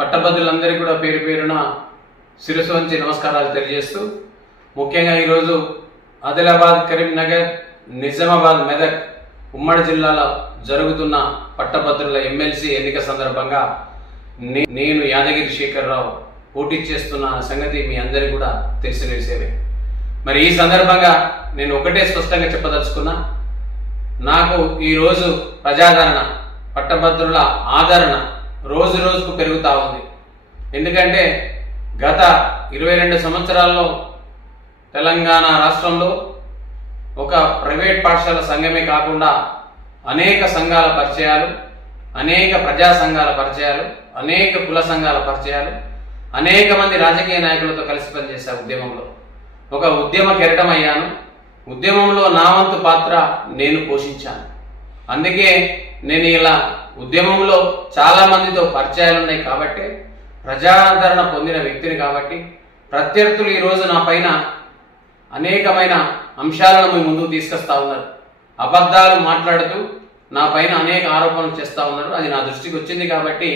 పట్టభద్రులందరికీ కూడా పేరు పేరున శిరసు వంచి నమస్కారాలు తెలియజేస్తూ ముఖ్యంగా ఈరోజు ఆదిలాబాద్ కరీంనగర్ నిజామాబాద్ మెదక్ ఉమ్మడి జిల్లాలో జరుగుతున్న పట్టభద్రుల ఎమ్మెల్సీ ఎన్నిక సందర్భంగా నేను యాదగిరి శేఖరరావు పోటీ చేస్తున్న సంగతి మీ అందరికీ కూడా తెలిసిన విషయమే మరి ఈ సందర్భంగా నేను ఒకటే స్పష్టంగా చెప్పదలుచుకున్నా నాకు ఈరోజు ప్రజాదరణ పట్టభద్రుల ఆదరణ రోజు రోజుకు పెరుగుతూ ఉంది. ఎందుకంటే గత ఇరవై రెండు సంవత్సరాల్లో తెలంగాణ రాష్ట్రంలో ఒక ప్రైవేట్ పాఠశాల సంఘమే కాకుండా అనేక సంఘాల పరిచయాలు అనేక ప్రజా సంఘాల పరిచయాలు అనేక కుల సంఘాల పరిచయాలు అనేక మంది రాజకీయ నాయకులతో కలిసి పనిచేశా ఉద్యమంలో. ఒక ఉద్యమ కెరటం అయ్యాను. ఉద్యమంలో నా వంతు పాత్ర నేను పోషించాను. అందుకే నేను ఇలా ఉద్యమంలో చాలా మందితో పరిచయాలు ఉన్నాయి కాబట్టి ప్రజాదరణ పొందిన వ్యక్తిని కాబట్టి ప్రత్యర్థులు ఈరోజు నా పైన అనేకమైన అంశాలను మీ ముందుకు తీసుకొస్తా ఉన్నారు. అబద్ధాలు మాట్లాడుతూ నా పైన అనేక ఆరోపణలు చేస్తూ ఉన్నారు. అది నా దృష్టికి వచ్చింది కాబట్టి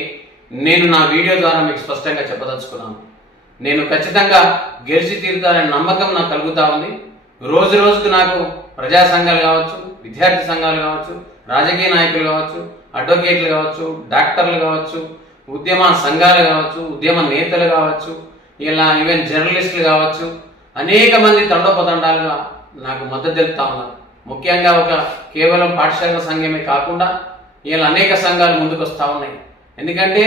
నేను నా వీడియో ద్వారా మీకు స్పష్టంగా చెప్పదలుచుకున్నాను. నేను ఖచ్చితంగా గెలిచి తీరుతాననే నమ్మకం నాకు కలుగుతా ఉంది. రోజు రోజుకు నాకు ప్రజా సంఘాలు కావచ్చు విద్యార్థి సంఘాలు కావచ్చు రాజకీయ నాయకులు కావచ్చు అడ్వకేట్లు కావచ్చు డాక్టర్లు కావచ్చు ఉద్యమ సంఘాలు కావచ్చు ఉద్యమ నేతలు కావచ్చు ఇలా ఈవెన్ జర్నలిస్టులు కావచ్చు అనేక మంది తండోపతండాలుగా నాకు మద్దతు తెలుపుతా ఉన్నారు. ముఖ్యంగా ఒక కేవలం పాఠశాల సంఘమే కాకుండా ఇలా అనేక సంఘాలు ముందుకు వస్తూ ఉన్నాయి. ఎందుకంటే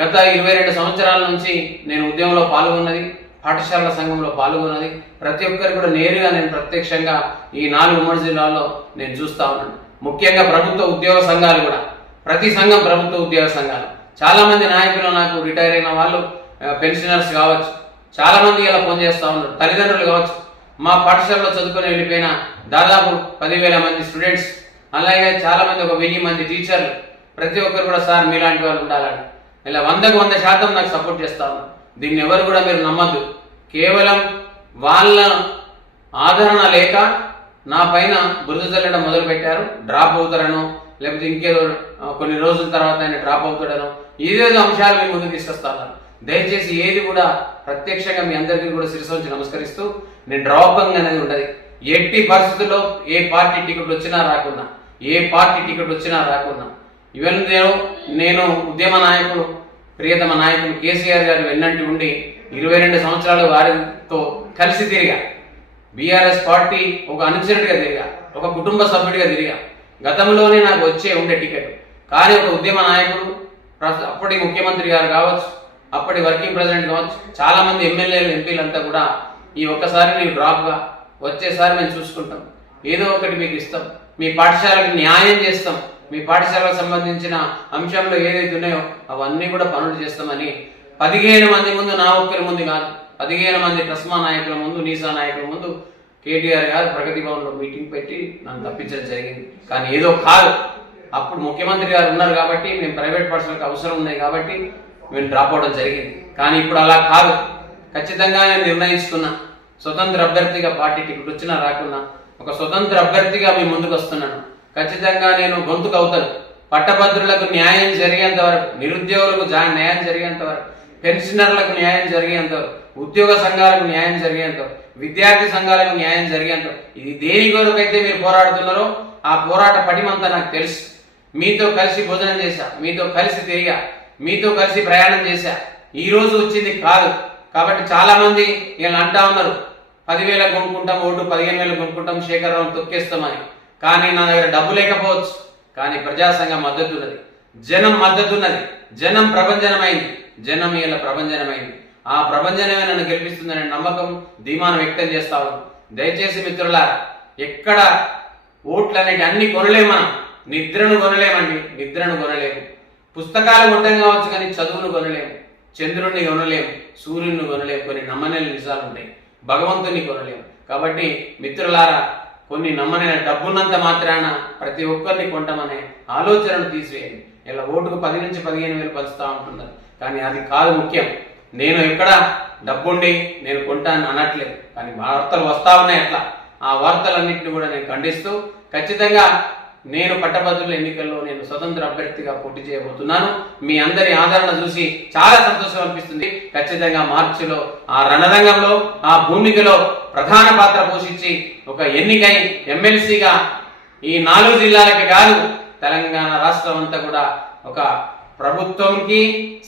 గత ఇరవై రెండు సంవత్సరాల నుంచి నేను ఉద్యమంలో పాల్గొన్నది పాఠశాల సంఘంలో పాల్గొన్నది. ప్రతి ఒక్కరు కూడా నేరుగా నేను ప్రత్యక్షంగా ఈ నాలుగు ఉమ్మడి జిల్లాల్లో నేను చూస్తా ఉన్నాను. ముఖ్యంగా ప్రభుత్వ ఉద్యోగ సంఘాలు కూడా. ప్రతి సంఘం ప్రభుత్వ ఉద్యోగ సంఘాలు. చాలామంది నాయకులు నాకు రిటైర్ అయిన వాళ్ళు పెన్షనర్స్ కావచ్చు. చాలామంది ఇలా ఫోన్ చేస్తూ ఉన్నారు. తల్లిదండ్రులు కావచ్చు. మా పాఠశాలలో చదువుకొని వెళ్ళిపోయిన దాదాపు పదివేల మంది స్టూడెంట్స్. అలాగే చాలామంది ఒక వెయ్యి మంది టీచర్లు. ప్రతి ఒక్కరు కూడా సార్ మీలాంటి వాళ్ళు ఉండాలని. ఇలా వందకు వంద శాతం నాకు సపోర్ట్ చేస్తా ఉన్నారు. దీన్ని ఎవరు కూడా మీరు నమ్మద్దు. కేవలం వాళ్ళ ఆదరణ లేక నా పైన బురద చల్లడం మొదలు పెట్టారు డ్రాప్ అవుతారనో లేకపోతే ఇంకేదో కొన్ని రోజుల తర్వాత ఆయన డ్రాప్ అవుతాడనో ఏదేదో అంశాలు మీ ముందుకు తీసుకొస్తాను. దయచేసి ఏది కూడా ప్రత్యక్షంగా మీ అందరికీ కూడా శిరస్సు నమస్కరిస్తూ నేను డ్రాపింగ్ అనేది ఉండదు. ఎట్టి పరిస్థితుల్లో ఏ పార్టీ టికెట్ వచ్చినా రాకున్నా ఏ పార్టీ టికెట్ వచ్చినా రాకున్నా ఇవన్నీ నేను నేను ఉద్యమ నాయకుడు ప్రియతమ నాయకుడు కేసీఆర్ గారు వెన్నంటి ఉండి ఇరవై రెండు సంవత్సరాలు వారితో కలిసి తిరిగా. బీఆర్ఎస్ పార్టీ ఒక అనుచరుడిగా తిరిగా ఒక కుటుంబ సభ్యుడిగా తిరిగా. గతంలోనే నాకు వచ్చే ఉండే టికెట్. కానీ ఒక ఉద్యమ నాయకుడు అప్పటి ముఖ్యమంత్రి గారు కావచ్చు అప్పటి వర్కింగ్ ప్రెసిడెంట్ కావచ్చు చాలా మంది ఎమ్మెల్యేలు ఎంపీలు అంతా కూడా ఈ ఒక్కసారి నీవు డ్రాప్గా వచ్చేసారి మేము చూసుకుంటాం. ఏదో ఒకటి మీకు ఇస్తాం. మీ పాఠశాలకు న్యాయం చేస్తాం. మీ పాఠశాలకు సంబంధించిన అంశంలో ఏదైతే ఉన్నాయో అవన్నీ కూడా పనులు చేస్తామని పదిహేను మంది ముందు నా ఒక్కరి ముందు కాదు పదిహేను మంది ట్రస్మా నాయకుల ముందు నీసా నాయకుల ముందు కేటీఆర్ గారు ప్రగతి భవన్లో మీటింగ్ పెట్టి నన్ను తప్పించడం జరిగింది. కానీ ఏదో కాదు. అప్పుడు ముఖ్యమంత్రి గారు ఉన్నారు కాబట్టి మేము ప్రైవేట్ పర్సన్లకు అవసరం ఉన్నాయి కాబట్టి మేము డ్రాప్ అవడం జరిగింది. కానీ ఇప్పుడు అలా కాదు. ఖచ్చితంగా నేను నిర్ణయిస్తున్నా. స్వతంత్ర అభ్యర్థిగా పార్టీ టికెట్ వచ్చినా రాకున్నా ఒక స్వతంత్ర అభ్యర్థిగా మీ ముందుకు వస్తున్నాను. ఖచ్చితంగా నేను గొంతుకు అవుతాను. పట్టభద్రులకు న్యాయం జరిగేంత వరకు నిరుద్యోగులకు న్యాయం జరిగేంత వరకు పెన్షనర్లకు న్యాయం జరిగేంత వరకు ఉద్యోగ సంఘాలకు న్యాయం జరిగేంత విద్యార్థి సంఘాలకు న్యాయం జరిగేంత ఇది దేని కొరకైతే మీరు పోరాడుతున్నారో ఆ పోరాట పటిమంతా నాకు తెలుసు. మీతో కలిసి భోజనం చేశా మీతో కలిసి తిరిగా మీతో కలిసి ప్రయాణం చేశా. ఈ రోజు వచ్చింది కాదు. కాబట్టి చాలా మంది వీళ్ళు అంటా ఉన్నారు. పదివేల కొనుక్కుంటాం ఓటు పదిహేను వేలు కొనుక్కుంటాం శేఖరరావు తొక్కేస్తామని. కానీ నా దగ్గర డబ్బు లేకపోవచ్చు. కానీ ప్రజాసంఘం మద్దతున్నది. జనం మద్దతున్నది. జనం ప్రభంజనమైంది. జనం ఇలా ప్రభంజనమైంది. ఆ ప్రపంచమే నన్ను గెలిపిస్తుందనే నమ్మకం ధీమాను వ్యక్తం చేస్తా దయచేసి మిత్రులారా ఎక్కడ ఓట్లు అనేవి అన్ని కొనలేము మనం. నిద్రను కొనలేమండి నిద్రను కొనలేము పుస్తకాలు ఉండడం కావచ్చు కానీ చదువును కొనలేము చంద్రుణ్ణి కొనలేము సూర్యుని కొనలేము కొన్ని నమ్మనేల నిజాలు ఉంటాయి. భగవంతుని కొనలేము కాబట్టి మిత్రులారా కొన్ని నమ్మనైన డబ్బున్నంత మాత్రాన ప్రతి ఒక్కరిని కొంటామనే ఆలోచనను తీసివేయండి. ఇలా ఓటుకు పది నుంచి పదిహేను వేలు పంచుతా ఉంటున్నారు. కానీ అది కాదు ముఖ్యం. నేను ఎక్కడ డబ్బుండి నేను కొంటాను అనట్లేదు కానీ వార్తలు వస్తా ఉన్నాయి అట్లా. ఆ వార్తలన్నింటినీ కూడా నేను ఖండిస్తూ ఖచ్చితంగా నేను పట్టభద్రుల ఎన్నికల్లో నేను స్వతంత్ర అభ్యర్థిగా పోటీ చేయబోతున్నాను. మీ అందరి ఆదరణ చూసి చాలా సంతోషం అనిపిస్తుంది. ఖచ్చితంగా మార్చిలో ఆ రణరంగంలో ఆ భూమికలో ప్రధాన పాత్ర పోషించి ఒక ఎన్నికై ఎమ్మెల్సీగా ఈ నాలుగు జిల్లాలకి కాదు తెలంగాణ రాష్ట్రం అంతా కూడా ఒక ప్రభుత్వంకి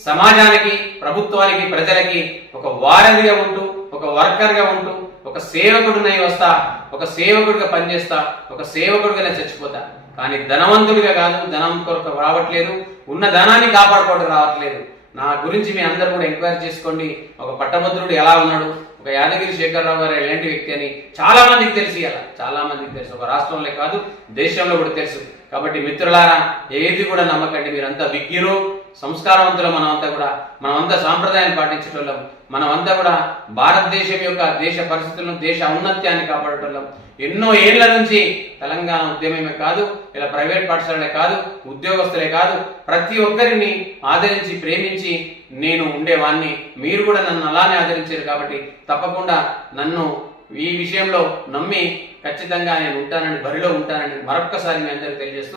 సమాజానికి ప్రభుత్వానికి ప్రజలకి ఒక వారధిగా ఉంటూ ఒక వర్కర్గా ఉంటూ ఒక సేవకుడినై వస్తా ఒక సేవకుడిగా పనిచేస్తా ఒక సేవకుడిగా చచ్చిపోతా. కానీ ధనవంతుడిగా కాదు ధనం కొరకు రావట్లేదు ఉన్న ధనాన్ని కాపాడుకోవడం రావట్లేదు. నా గురించి మీ అందరూ కూడా ఎంక్వైరీ చేసుకోండి. ఒక పట్టభద్రుడు ఎలా ఉన్నాడు? ఒక యాదగిరి శేఖరరావు గారు ఎలాంటి వ్యక్తి అని చాలా మందికి తెలిసి అలా చాలా మందికి తెలుసు. ఒక రాష్ట్రంలో కాదు దేశంలో కూడా తెలుసు. కాబట్టి మిత్రులారా ఏది కూడా నమ్మకండి మీరంతా విజ్ఞులు సంస్కారవంతులు మనమంతా కూడా మనమంతా సాంప్రదాయాన్ని పాటించేటోళ్ళం. మనమంతా కూడా భారతదేశం యొక్క దేశ పరిస్థితులను దేశ ఔన్నత్యాన్ని కాపాడేటోళ్ళం. ఎన్నో ఏళ్ళ నుంచి తెలంగాణ ఉద్యమమే కాదు ఇలా ప్రైవేట్ పాఠశాలలే కాదు ఉద్యోగస్తులే కాదు ప్రతి ఒక్కరిని ఆదరించి ప్రేమించి నేను ఉండేవాణ్ణి. మీరు కూడా నన్ను అలానే ఆదరించారు కాబట్టి తప్పకుండా నన్ను ఈ విషయంలో నమ్మి ఖచ్చితంగా నేను ఉంటానని బరిలో ఉంటానని మరొక్కసారి మీ అందరికీ తెలియజేస్తూ